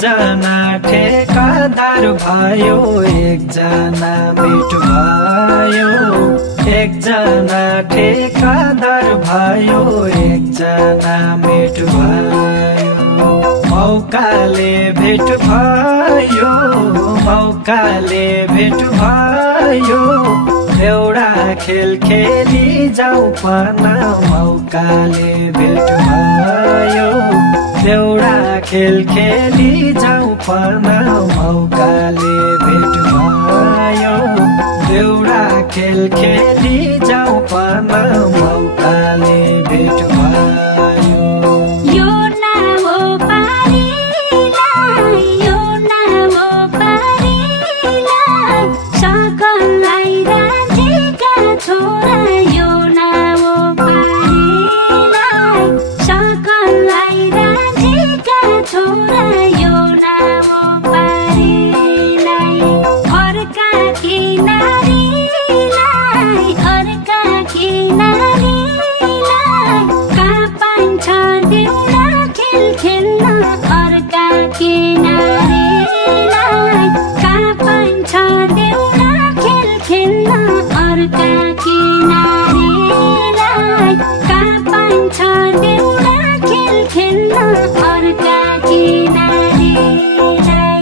एकजना ठेकादार भयो, एकजना मेट भयो। एकजना ठेकादार भयो, एकजना मेट भयो। मौकाले भेट भयो, मौकाले भेट भयो। एउटा खेल खेली जाऊ पन, मौकाले भेट भयो। एउटा खेल खेली जाऊ पन, मौकाले भेट भयो। एउटा खेल खेली जाऊ पन, मौकाले भेट भयो। यो ना हो पारीलाई, यो ना हो पारीलाई, सकललाई राजेका छोरा। यो ना हो पारीलाई, सकललाई राजेका छोरा। यो ना हो पारीलाई, अर्का किनारीलाई, अर्का किनारीलाई, कहाँ पाइन्छ देउडा खेल खेल्न। अर्का किनारीलाई, कहाँ पाइन्छ देउडा खेल खेल्न। अर्का किनारीलाई, कहाँ पाइन्छ देउडा खेल खेल्न। अर्का किनारीलाई।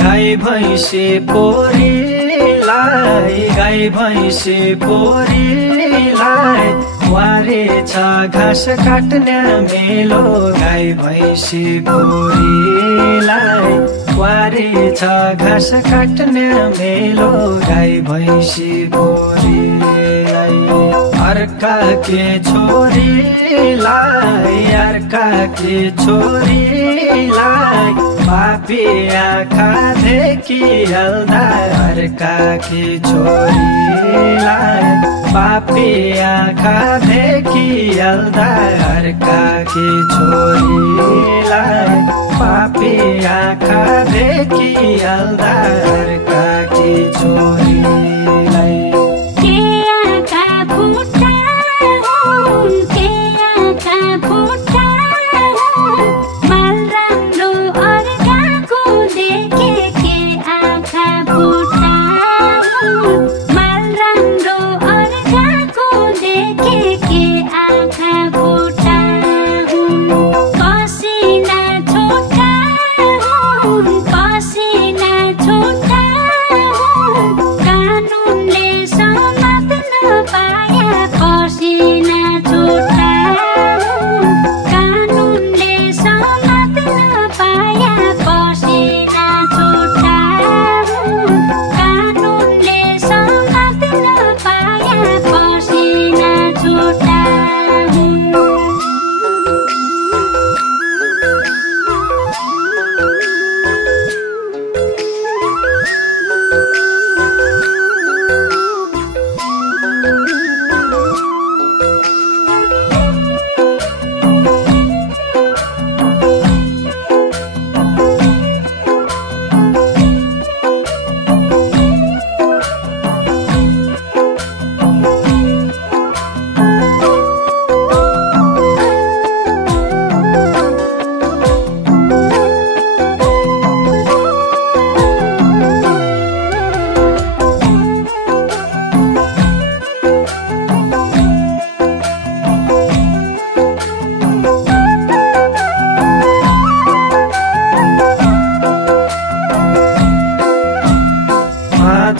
गाई भैँसी पोरीलाई, गाई भैँसी पोरीलाई, वारे छ घाँस काट्ने मेलो। गाई भैँसी पोरीलाई, वारे छ घाँस काट्ने मेलो। गाई भैँसी पोरीलाई, अर्का के छोरीलाई, अर्का के छोरीलाई, पापी आँखा देखिहाल्दा। अर्का के छोरीलाई, पापी आँखा देखिहाल्दा। अर्का के छोरीलाई, पापी आँखा देखिहाल्दा। अर्का के छोरीलाई। के आँखा फुट्टा हुन्, के आँखा फुट्टा हुन्, माल राम्रो अर्काको देखे। के आँखा फुट्टा हुन्, माल राम्रो अर्काको देखे। के आँखा फुट्टा हुन्, पसिना छुट्टा हुन्, पसिना छुट्टा हुन्,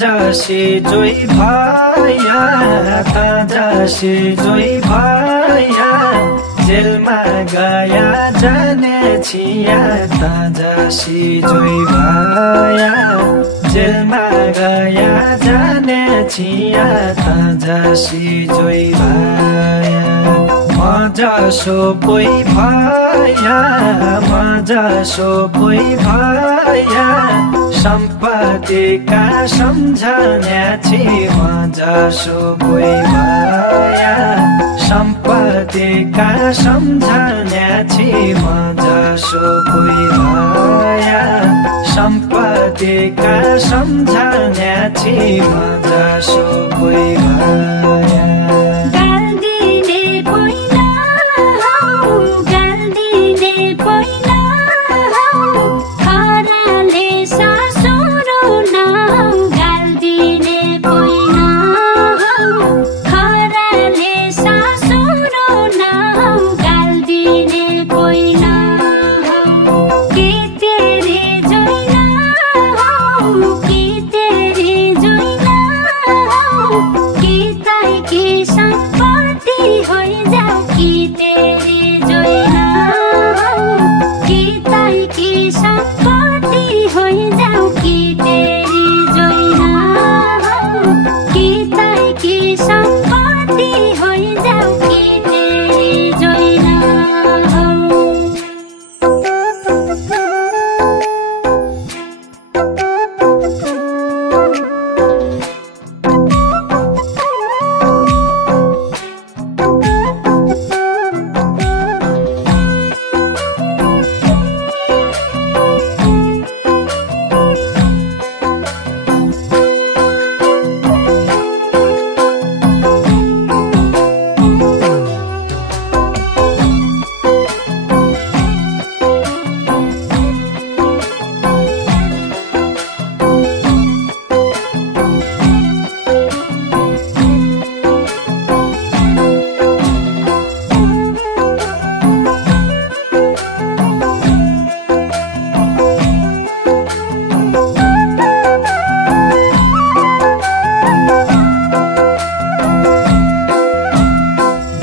ताजासी जोई भया ताजासी जोई भया जेलमा गया जाने छिया ताजासी जोई भया जेलमा गया जाने छिया ताजासी जोई भया मजासो कोही भया मजासो कोही भया सम्पत्तिका सम्झना छि मजासो कोही भया सम्पत्तिका सम्झना छि मजासो कोही भया सम्पत्तिका सम्झना छि मजासो कोही भया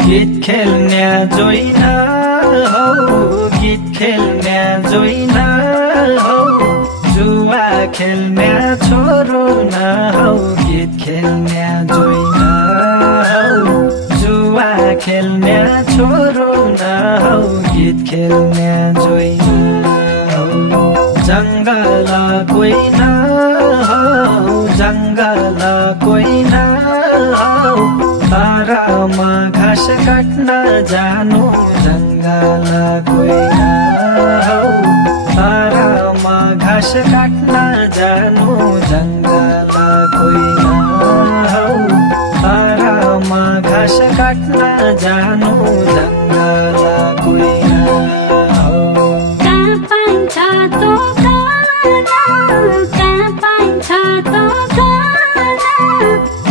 गीत खेल्ने जोइना हौ गीत खेल्ने जोइना हौ जुवा खेल्ने छोरो न हौ गीत खेल्ने जोइना हौ जुवा खेल्ने छोरो न हौ गीत खेल्ने जोइना हौ जंगल कोइना हौ जंगल कोइना हौ तारामा घाँस काट्न जानु जंगल कोइना हौ तारामा घाँस काट्न जानु जंगल कोइना हौ तारामा घाँस काट्न जानु जंगल कोइना हौ कहाँ पाइन्छ तो कहाँ पाइन्छ तो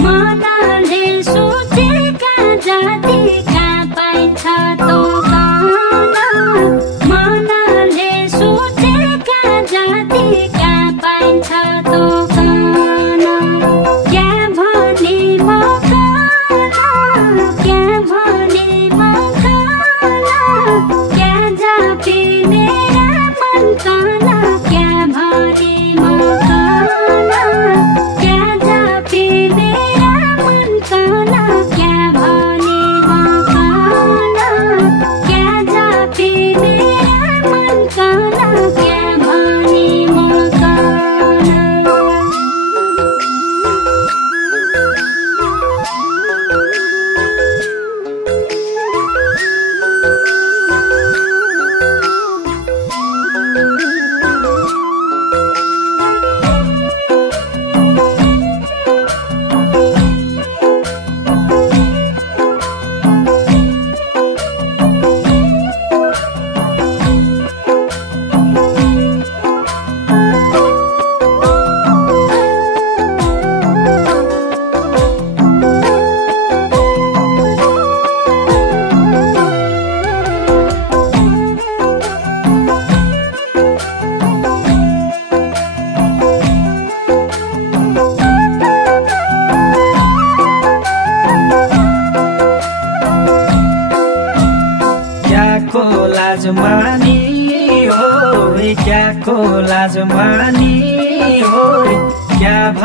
मनले सोचेका जाति कहाँ पाइन्छ तो मनले सोचेका जाति कहाँ पाइन्छ तो क्या भने क्या भने क्या जाति मेरा मन काला क्या भने क्या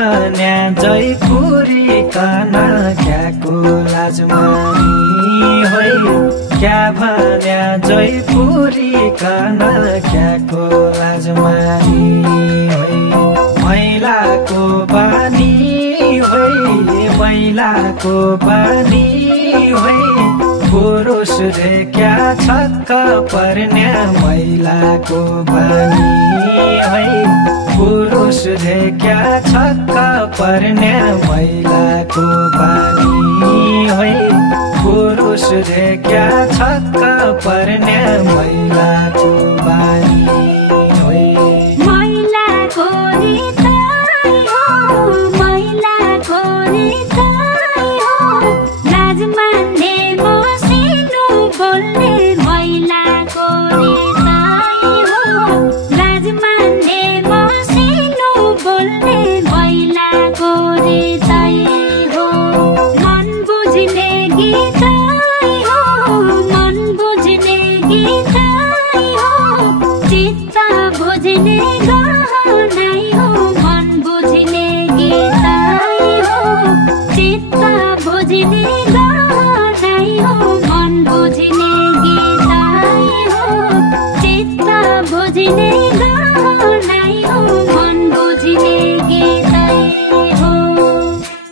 भन्या जयपुरी कन क्याको लाजमानी होइ क्या भन्या जयपुरी कन क्याको लाजमानी होइ मैलाको बानी होइ मैलाको बानी होइ पुरुष रे क्या छक्क पर्ने मैलाको बानी होइ पुरुष रे क्या छक्क पर्ने मैलाको बानी होइ पुरुष रे क्या छक्क पर्ने मैलाको बानी